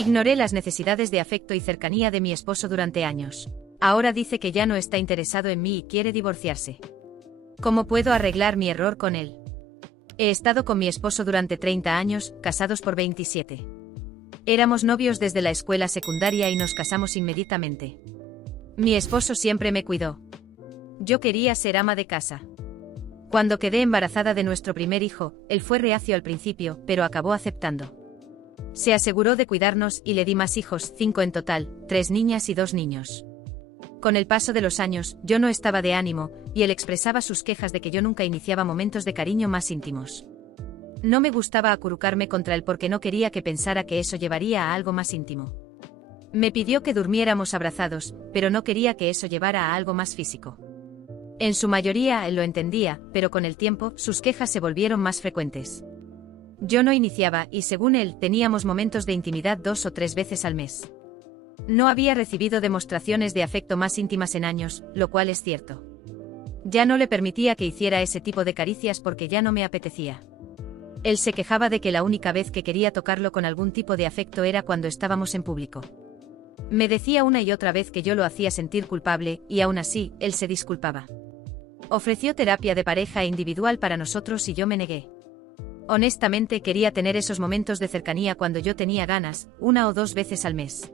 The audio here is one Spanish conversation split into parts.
Ignoré las necesidades de afecto y cercanía de mi esposo durante años. Ahora dice que ya no está interesado en mí y quiere divorciarse. ¿Cómo puedo arreglar mi error con él? He estado con mi esposo durante 30 años, casados por 27. Éramos novios desde la escuela secundaria y nos casamos inmediatamente. Mi esposo siempre me cuidó. Yo quería ser ama de casa. Cuando quedé embarazada de nuestro primer hijo, él fue reacio al principio, pero acabó aceptando. Se aseguró de cuidarnos y le di más hijos, 5 en total, 3 niñas y 2 niños. Con el paso de los años, yo no estaba de ánimo, y él expresaba sus quejas de que yo nunca iniciaba momentos de cariño más íntimos. No me gustaba acurrucarme contra él porque no quería que pensara que eso llevaría a algo más íntimo. Me pidió que durmiéramos abrazados, pero no quería que eso llevara a algo más físico. En su mayoría él lo entendía, pero con el tiempo, sus quejas se volvieron más frecuentes. Yo no iniciaba y según él, teníamos momentos de intimidad 2 o 3 veces al mes. No había recibido demostraciones de afecto más íntimas en años, lo cual es cierto. Ya no le permitía que hiciera ese tipo de caricias porque ya no me apetecía. Él se quejaba de que la única vez que quería tocarlo con algún tipo de afecto era cuando estábamos en público. Me decía una y otra vez que yo lo hacía sentir culpable, y aún así, él se disculpaba. Ofreció terapia de pareja e individual para nosotros y yo me negué. Honestamente quería tener esos momentos de cercanía cuando yo tenía ganas, 1 o 2 veces al mes.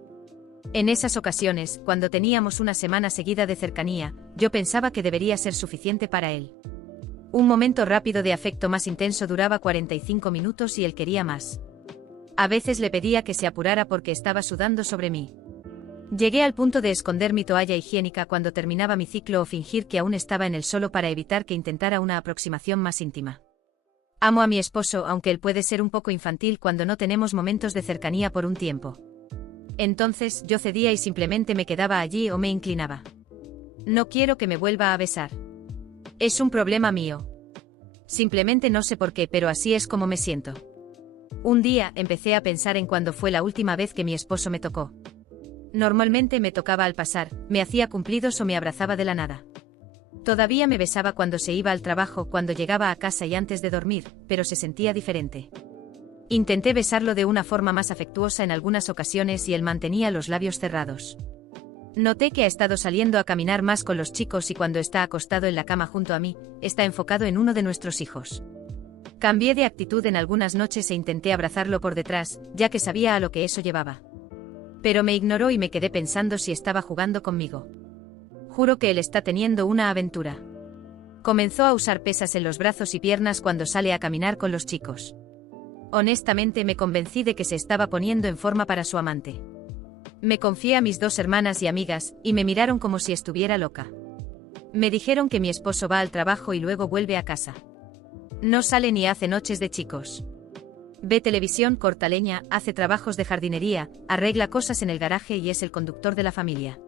En esas ocasiones, cuando teníamos una semana seguida de cercanía, yo pensaba que debería ser suficiente para él. Un momento rápido de afecto más intenso duraba 45 minutos y él quería más. A veces le pedía que se apurara porque estaba sudando sobre mí. Llegué al punto de esconder mi toalla higiénica cuando terminaba mi ciclo o fingir que aún estaba en él solo para evitar que intentara una aproximación más íntima. Amo a mi esposo, aunque él puede ser un poco infantil cuando no tenemos momentos de cercanía por un tiempo. Entonces yo cedía y simplemente me quedaba allí o me inclinaba. No quiero que me vuelva a besar. Es un problema mío. Simplemente no sé por qué, pero así es como me siento. Un día empecé a pensar en cuándo fue la última vez que mi esposo me tocó. Normalmente me tocaba al pasar, me hacía cumplidos o me abrazaba de la nada. Todavía me besaba cuando se iba al trabajo, cuando llegaba a casa y antes de dormir, pero se sentía diferente. Intenté besarlo de una forma más afectuosa en algunas ocasiones y él mantenía los labios cerrados. Noté que ha estado saliendo a caminar más con los chicos y cuando está acostado en la cama junto a mí, está enfocado en uno de nuestros hijos. Cambié de actitud en algunas noches e intenté abrazarlo por detrás, ya que sabía a lo que eso llevaba. Pero me ignoró y me quedé pensando si estaba jugando conmigo. Juro que él está teniendo una aventura. Comenzó a usar pesas en los brazos y piernas cuando sale a caminar con los chicos. Honestamente me convencí de que se estaba poniendo en forma para su amante. Me confié a mis 2 hermanas y amigas, y me miraron como si estuviera loca. Me dijeron que mi esposo va al trabajo y luego vuelve a casa. No sale ni hace noches de chicos. Ve televisión, corta leña, hace trabajos de jardinería, arregla cosas en el garaje y es el conductor de la familia.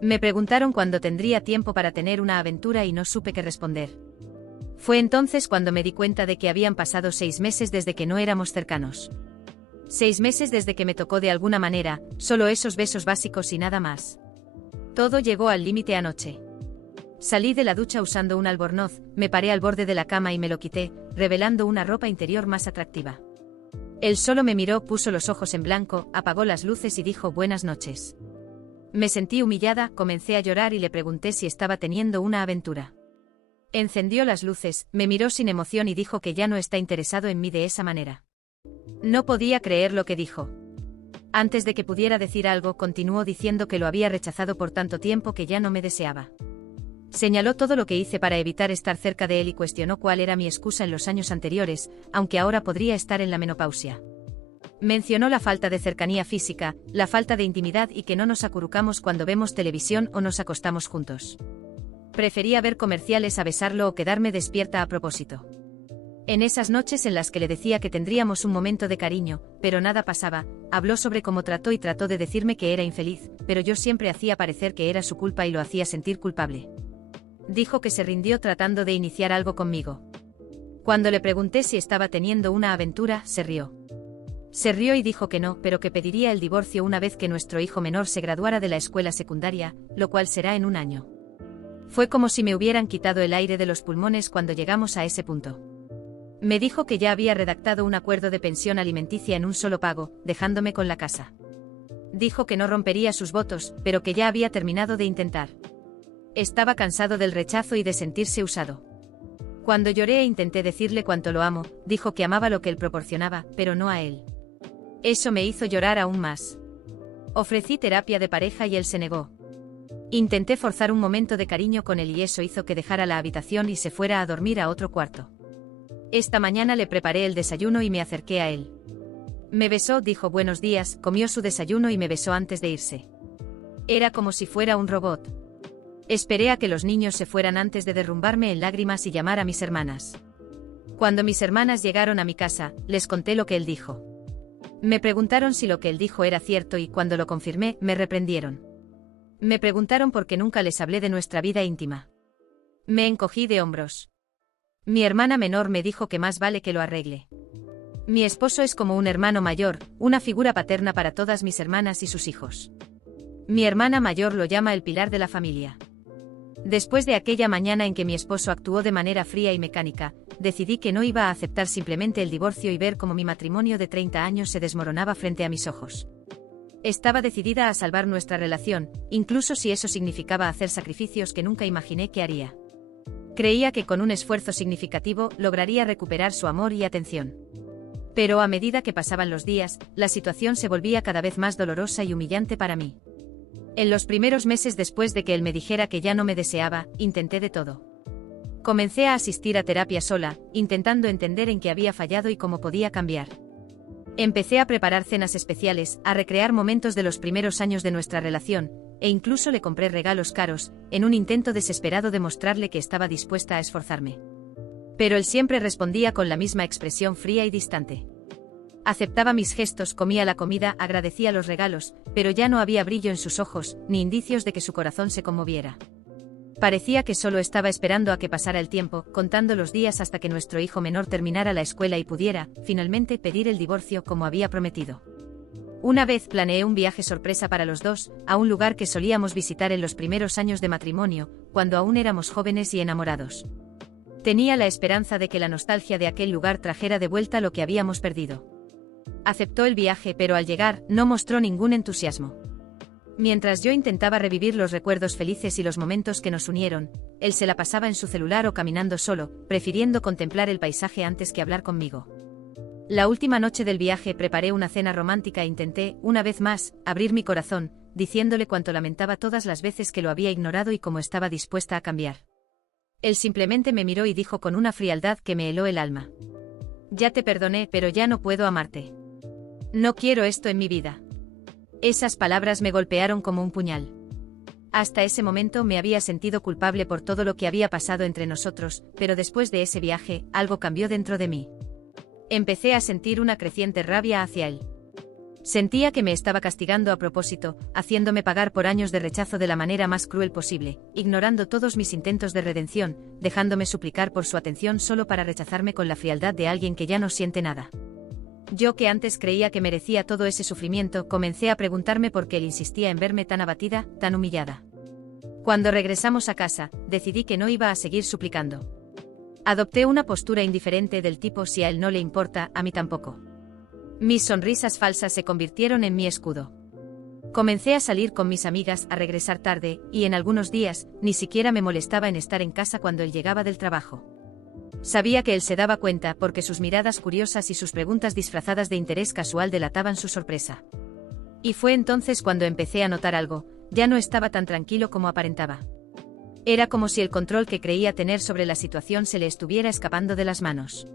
Me preguntaron cuándo tendría tiempo para tener una aventura y no supe qué responder. Fue entonces cuando me di cuenta de que habían pasado 6 meses desde que no éramos cercanos. 6 meses desde que me tocó de alguna manera, solo esos besos básicos y nada más. Todo llegó al límite anoche. Salí de la ducha usando un albornoz, me paré al borde de la cama y me lo quité, revelando una ropa interior más atractiva. Él solo me miró, puso los ojos en blanco, apagó las luces y dijo buenas noches. Me sentí humillada, comencé a llorar y le pregunté si estaba teniendo una aventura. Encendió las luces, me miró sin emoción y dijo que ya no está interesado en mí de esa manera. No podía creer lo que dijo. Antes de que pudiera decir algo, continuó diciendo que lo había rechazado por tanto tiempo que ya no me deseaba. Señaló todo lo que hice para evitar estar cerca de él y cuestionó cuál era mi excusa en los años anteriores, aunque ahora podría estar en la menopausia. Mencionó la falta de cercanía física, la falta de intimidad y que no nos acurrucamos cuando vemos televisión o nos acostamos juntos. Prefería ver comerciales a besarlo o quedarme despierta a propósito. En esas noches en las que le decía que tendríamos un momento de cariño, pero nada pasaba, habló sobre cómo trató y trató de decirme que era infeliz, pero yo siempre hacía parecer que era su culpa y lo hacía sentir culpable. Dijo que se rindió tratando de iniciar algo conmigo. Cuando le pregunté si estaba teniendo una aventura, se rió. Se rió y dijo que no, pero que pediría el divorcio una vez que nuestro hijo menor se graduara de la escuela secundaria, lo cual será en un año. Fue como si me hubieran quitado el aire de los pulmones cuando llegamos a ese punto. Me dijo que ya había redactado un acuerdo de pensión alimenticia en un solo pago, dejándome con la casa. Dijo que no rompería sus votos, pero que ya había terminado de intentar. Estaba cansado del rechazo y de sentirse usado. Cuando lloré e intenté decirle cuánto lo amo, dijo que amaba lo que él proporcionaba, pero no a él. Eso me hizo llorar aún más. Ofrecí terapia de pareja y él se negó. Intenté forzar un momento de cariño con él y eso hizo que dejara la habitación y se fuera a dormir a otro cuarto. Esta mañana le preparé el desayuno y me acerqué a él. Me besó, dijo buenos días, comió su desayuno y me besó antes de irse. Era como si fuera un robot. Esperé a que los niños se fueran antes de derrumbarme en lágrimas y llamar a mis hermanas. Cuando mis hermanas llegaron a mi casa, les conté lo que él dijo. Me preguntaron si lo que él dijo era cierto y cuando lo confirmé, me reprendieron. Me preguntaron por qué nunca les hablé de nuestra vida íntima. Me encogí de hombros. Mi hermana menor me dijo que más vale que lo arregle. Mi esposo es como un hermano mayor, una figura paterna para todas mis hermanas y sus hijos. Mi hermana mayor lo llama el pilar de la familia. Después de aquella mañana en que mi esposo actuó de manera fría y mecánica, decidí que no iba a aceptar simplemente el divorcio y ver cómo mi matrimonio de 30 años se desmoronaba frente a mis ojos. Estaba decidida a salvar nuestra relación, incluso si eso significaba hacer sacrificios que nunca imaginé que haría. Creía que con un esfuerzo significativo lograría recuperar su amor y atención. Pero a medida que pasaban los días, la situación se volvía cada vez más dolorosa y humillante para mí. En los primeros meses después de que él me dijera que ya no me deseaba, intenté de todo. Comencé a asistir a terapia sola, intentando entender en qué había fallado y cómo podía cambiar. Empecé a preparar cenas especiales, a recrear momentos de los primeros años de nuestra relación, e incluso le compré regalos caros, en un intento desesperado de mostrarle que estaba dispuesta a esforzarme. Pero él siempre respondía con la misma expresión fría y distante. Aceptaba mis gestos, comía la comida, agradecía los regalos, pero ya no había brillo en sus ojos, ni indicios de que su corazón se conmoviera. Parecía que solo estaba esperando a que pasara el tiempo, contando los días hasta que nuestro hijo menor terminara la escuela y pudiera, finalmente, pedir el divorcio como había prometido. Una vez planeé un viaje sorpresa para los dos, a un lugar que solíamos visitar en los primeros años de matrimonio, cuando aún éramos jóvenes y enamorados. Tenía la esperanza de que la nostalgia de aquel lugar trajera de vuelta lo que habíamos perdido. Aceptó el viaje, pero al llegar, no mostró ningún entusiasmo. Mientras yo intentaba revivir los recuerdos felices y los momentos que nos unieron, él se la pasaba en su celular o caminando solo, prefiriendo contemplar el paisaje antes que hablar conmigo. La última noche del viaje preparé una cena romántica e intenté, una vez más, abrir mi corazón, diciéndole cuánto lamentaba todas las veces que lo había ignorado y cómo estaba dispuesta a cambiar. Él simplemente me miró y dijo con una frialdad que me heló el alma: «Ya te perdoné, pero ya no puedo amarte. No quiero esto en mi vida». Esas palabras me golpearon como un puñal. Hasta ese momento me había sentido culpable por todo lo que había pasado entre nosotros, pero después de ese viaje, algo cambió dentro de mí. Empecé a sentir una creciente rabia hacia él. Sentía que me estaba castigando a propósito, haciéndome pagar por años de rechazo de la manera más cruel posible, ignorando todos mis intentos de redención, dejándome suplicar por su atención solo para rechazarme con la frialdad de alguien que ya no siente nada. Yo, que antes creía que merecía todo ese sufrimiento, comencé a preguntarme por qué él insistía en verme tan abatida, tan humillada. Cuando regresamos a casa, decidí que no iba a seguir suplicando. Adopté una postura indiferente del tipo: si a él no le importa, a mí tampoco. Mis sonrisas falsas se convirtieron en mi escudo. Comencé a salir con mis amigas, a regresar tarde, y en algunos días, ni siquiera me molestaba en estar en casa cuando él llegaba del trabajo. Sabía que él se daba cuenta porque sus miradas curiosas y sus preguntas disfrazadas de interés casual delataban su sorpresa. Y fue entonces cuando empecé a notar algo: ya no estaba tan tranquilo como aparentaba. Era como si el control que creía tener sobre la situación se le estuviera escapando de las manos.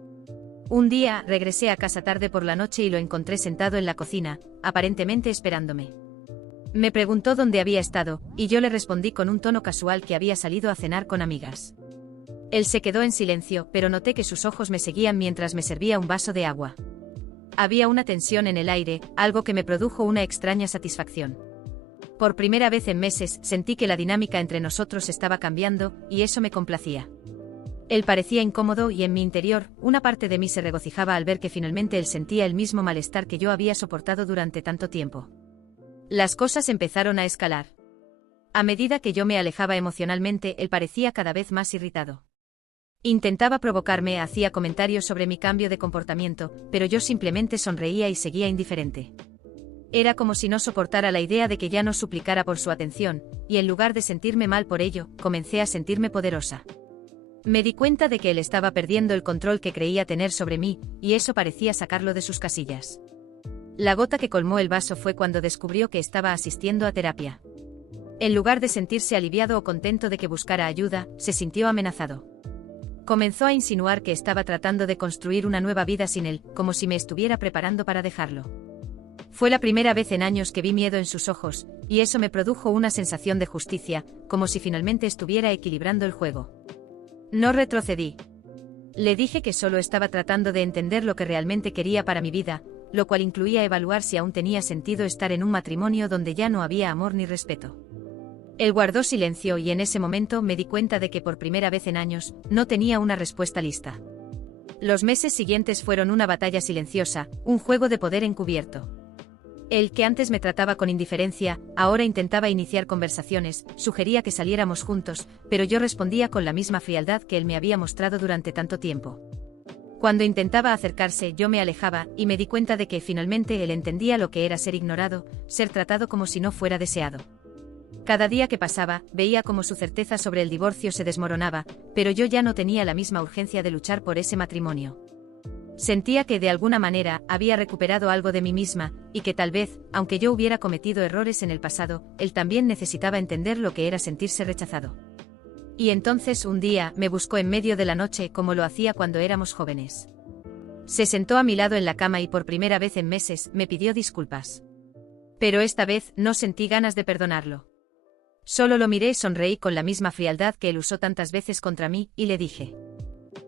Un día, regresé a casa tarde por la noche y lo encontré sentado en la cocina, aparentemente esperándome. Me preguntó dónde había estado, y yo le respondí con un tono casual que había salido a cenar con amigas. Él se quedó en silencio, pero noté que sus ojos me seguían mientras me servía un vaso de agua. Había una tensión en el aire, algo que me produjo una extraña satisfacción. Por primera vez en meses, sentí que la dinámica entre nosotros estaba cambiando, y eso me complacía. Él parecía incómodo y en mi interior, una parte de mí se regocijaba al ver que finalmente él sentía el mismo malestar que yo había soportado durante tanto tiempo. Las cosas empezaron a escalar. A medida que yo me alejaba emocionalmente, él parecía cada vez más irritado. Intentaba provocarme, hacía comentarios sobre mi cambio de comportamiento, pero yo simplemente sonreía y seguía indiferente. Era como si no soportara la idea de que ya no suplicara por su atención, y en lugar de sentirme mal por ello, comencé a sentirme poderosa. Me di cuenta de que él estaba perdiendo el control que creía tener sobre mí, y eso parecía sacarlo de sus casillas. La gota que colmó el vaso fue cuando descubrió que estaba asistiendo a terapia. En lugar de sentirse aliviado o contento de que buscara ayuda, se sintió amenazado. Comenzó a insinuar que estaba tratando de construir una nueva vida sin él, como si me estuviera preparando para dejarlo. Fue la primera vez en años que vi miedo en sus ojos, y eso me produjo una sensación de justicia, como si finalmente estuviera equilibrando el juego. No retrocedí. Le dije que solo estaba tratando de entender lo que realmente quería para mi vida, lo cual incluía evaluar si aún tenía sentido estar en un matrimonio donde ya no había amor ni respeto. Él guardó silencio y en ese momento me di cuenta de que por primera vez en años, no tenía una respuesta lista. Los meses siguientes fueron una batalla silenciosa, un juego de poder encubierto. Él, que antes me trataba con indiferencia, ahora intentaba iniciar conversaciones, sugería que saliéramos juntos, pero yo respondía con la misma frialdad que él me había mostrado durante tanto tiempo. Cuando intentaba acercarse, yo me alejaba, y me di cuenta de que finalmente él entendía lo que era ser ignorado, ser tratado como si no fuera deseado. Cada día que pasaba, veía cómo su certeza sobre el divorcio se desmoronaba, pero yo ya no tenía la misma urgencia de luchar por ese matrimonio. Sentía que de alguna manera había recuperado algo de mí misma, y que tal vez, aunque yo hubiera cometido errores en el pasado, él también necesitaba entender lo que era sentirse rechazado. Y entonces un día me buscó en medio de la noche como lo hacía cuando éramos jóvenes. Se sentó a mi lado en la cama y por primera vez en meses me pidió disculpas. Pero esta vez no sentí ganas de perdonarlo. Solo lo miré, sonreí con la misma frialdad que él usó tantas veces contra mí, y le dije: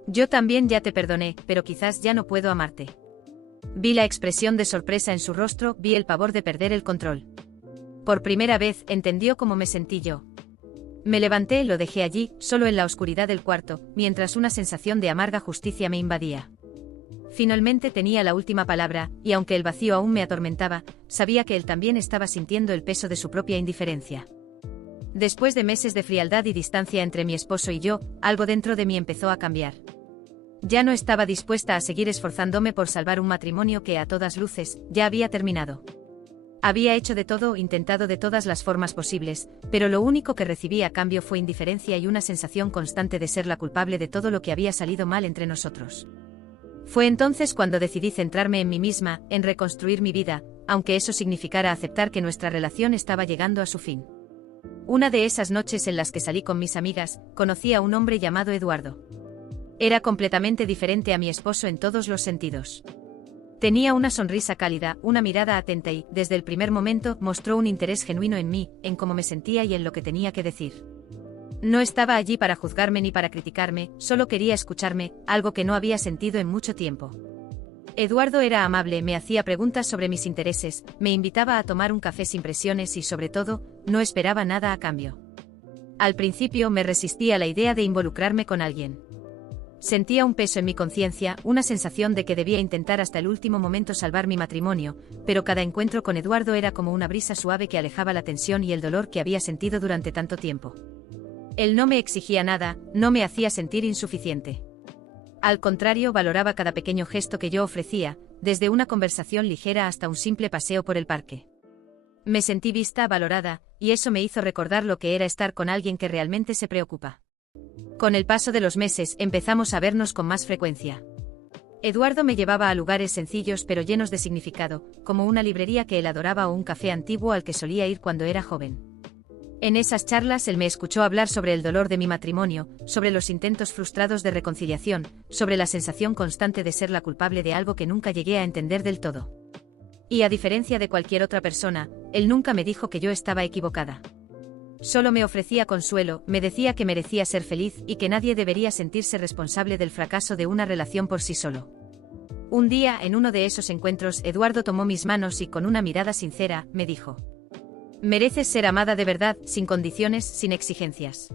yo también ya te perdoné, pero quizás ya no puedo amarte. Vi la expresión de sorpresa en su rostro, vi el pavor de perder el control. Por primera vez entendió cómo me sentí yo. Me levanté y lo dejé allí, solo en la oscuridad del cuarto, mientras una sensación de amarga justicia me invadía. Finalmente tenía la última palabra, y aunque el vacío aún me atormentaba, sabía que él también estaba sintiendo el peso de su propia indiferencia. Después de meses de frialdad y distancia entre mi esposo y yo, algo dentro de mí empezó a cambiar. Ya no estaba dispuesta a seguir esforzándome por salvar un matrimonio que a todas luces, ya había terminado. Había hecho de todo, intentado de todas las formas posibles, pero lo único que recibí a cambio fue indiferencia y una sensación constante de ser la culpable de todo lo que había salido mal entre nosotros. Fue entonces cuando decidí centrarme en mí misma, en reconstruir mi vida, aunque eso significara aceptar que nuestra relación estaba llegando a su fin. Una de esas noches en las que salí con mis amigas, conocí a un hombre llamado Eduardo. Era completamente diferente a mi esposo en todos los sentidos. Tenía una sonrisa cálida, una mirada atenta y, desde el primer momento, mostró un interés genuino en mí, en cómo me sentía y en lo que tenía que decir. No estaba allí para juzgarme ni para criticarme, solo quería escucharme, algo que no había sentido en mucho tiempo. Eduardo era amable, me hacía preguntas sobre mis intereses, me invitaba a tomar un café sin presiones y, sobre todo, no esperaba nada a cambio. Al principio me resistí a la idea de involucrarme con alguien. Sentía un peso en mi conciencia, una sensación de que debía intentar hasta el último momento salvar mi matrimonio, pero cada encuentro con Eduardo era como una brisa suave que alejaba la tensión y el dolor que había sentido durante tanto tiempo. Él no me exigía nada, no me hacía sentir insuficiente. Al contrario, valoraba cada pequeño gesto que yo ofrecía, desde una conversación ligera hasta un simple paseo por el parque. Me sentí vista, valorada, y eso me hizo recordar lo que era estar con alguien que realmente se preocupa. Con el paso de los meses empezamos a vernos con más frecuencia. Eduardo me llevaba a lugares sencillos pero llenos de significado, como una librería que él adoraba o un café antiguo al que solía ir cuando era joven. En esas charlas él me escuchó hablar sobre el dolor de mi matrimonio, sobre los intentos frustrados de reconciliación, sobre la sensación constante de ser la culpable de algo que nunca llegué a entender del todo. Y a diferencia de cualquier otra persona, él nunca me dijo que yo estaba equivocada. Solo me ofrecía consuelo, me decía que merecía ser feliz y que nadie debería sentirse responsable del fracaso de una relación por sí solo. Un día, en uno de esos encuentros, Eduardo tomó mis manos y con una mirada sincera, me dijo: mereces ser amada de verdad, sin condiciones, sin exigencias.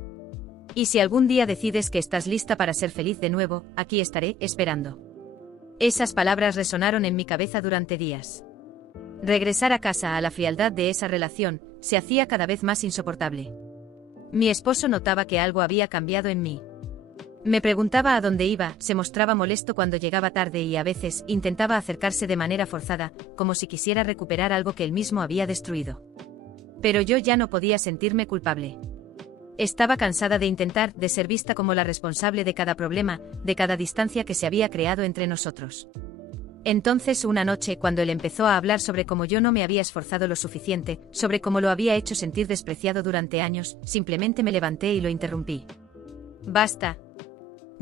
Y si algún día decides que estás lista para ser feliz de nuevo, aquí estaré, esperando. Esas palabras resonaron en mi cabeza durante días. Regresar a casa, a la frialdad de esa relación, se hacía cada vez más insoportable. Mi esposo notaba que algo había cambiado en mí. Me preguntaba a dónde iba, se mostraba molesto cuando llegaba tarde y a veces intentaba acercarse de manera forzada, como si quisiera recuperar algo que él mismo había destruido. Pero yo ya no podía sentirme culpable. Estaba cansada de intentar, de ser vista como la responsable de cada problema, de cada distancia que se había creado entre nosotros. Entonces una noche cuando él empezó a hablar sobre cómo yo no me había esforzado lo suficiente, sobre cómo lo había hecho sentir despreciado durante años, simplemente me levanté y lo interrumpí. Basta.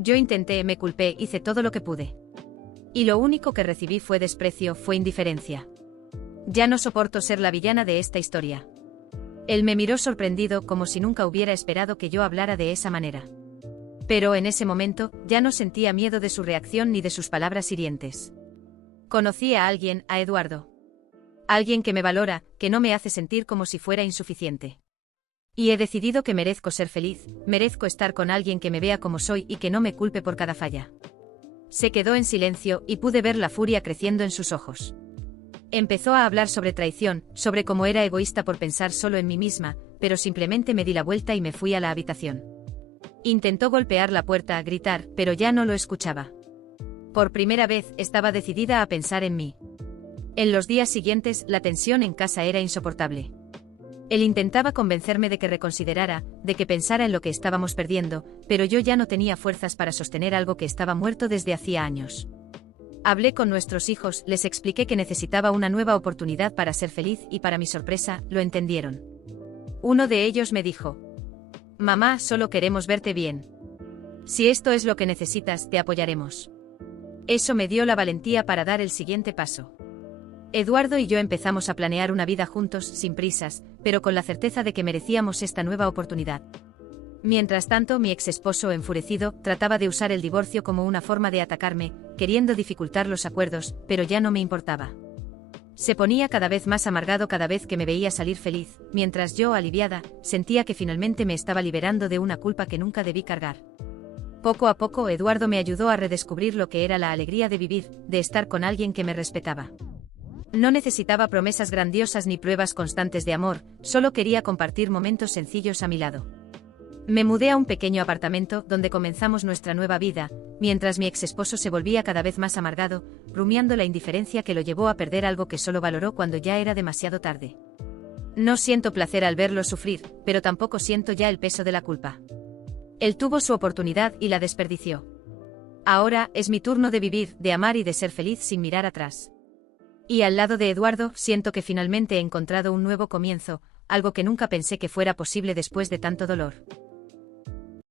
Yo intenté, me culpé, hice todo lo que pude. Y lo único que recibí fue desprecio, fue indiferencia. Ya no soporto ser la villana de esta historia. Él me miró sorprendido como si nunca hubiera esperado que yo hablara de esa manera. Pero en ese momento, ya no sentía miedo de su reacción ni de sus palabras hirientes. Conocí a alguien, a Eduardo. Alguien que me valora, que no me hace sentir como si fuera insuficiente. Y he decidido que merezco ser feliz, merezco estar con alguien que me vea como soy y que no me culpe por cada falla. Se quedó en silencio y pude ver la furia creciendo en sus ojos. Empezó a hablar sobre traición, sobre cómo era egoísta por pensar solo en mí misma, pero simplemente me di la vuelta y me fui a la habitación. Intentó golpear la puerta, gritar, pero ya no lo escuchaba. Por primera vez estaba decidida a pensar en mí. En los días siguientes, la tensión en casa era insoportable. Él intentaba convencerme de que reconsiderara, de que pensara en lo que estábamos perdiendo, pero yo ya no tenía fuerzas para sostener algo que estaba muerto desde hacía años. Hablé con nuestros hijos, les expliqué que necesitaba una nueva oportunidad para ser feliz y para mi sorpresa, lo entendieron. Uno de ellos me dijo: «Mamá, solo queremos verte bien. Si esto es lo que necesitas, te apoyaremos». Eso me dio la valentía para dar el siguiente paso. Eduardo y yo empezamos a planear una vida juntos, sin prisas, pero con la certeza de que merecíamos esta nueva oportunidad. Mientras tanto, mi ex esposo, enfurecido, trataba de usar el divorcio como una forma de atacarme, queriendo dificultar los acuerdos, pero ya no me importaba. Se ponía cada vez más amargado cada vez que me veía salir feliz, mientras yo, aliviada, sentía que finalmente me estaba liberando de una culpa que nunca debí cargar. Poco a poco, Eduardo me ayudó a redescubrir lo que era la alegría de vivir, de estar con alguien que me respetaba. No necesitaba promesas grandiosas ni pruebas constantes de amor, solo quería compartir momentos sencillos a mi lado. Me mudé a un pequeño apartamento donde comenzamos nuestra nueva vida, mientras mi exesposo se volvía cada vez más amargado, rumiando la indiferencia que lo llevó a perder algo que solo valoró cuando ya era demasiado tarde. No siento placer al verlo sufrir, pero tampoco siento ya el peso de la culpa. Él tuvo su oportunidad y la desperdició. Ahora es mi turno de vivir, de amar y de ser feliz sin mirar atrás. Y al lado de Eduardo, siento que finalmente he encontrado un nuevo comienzo, algo que nunca pensé que fuera posible después de tanto dolor.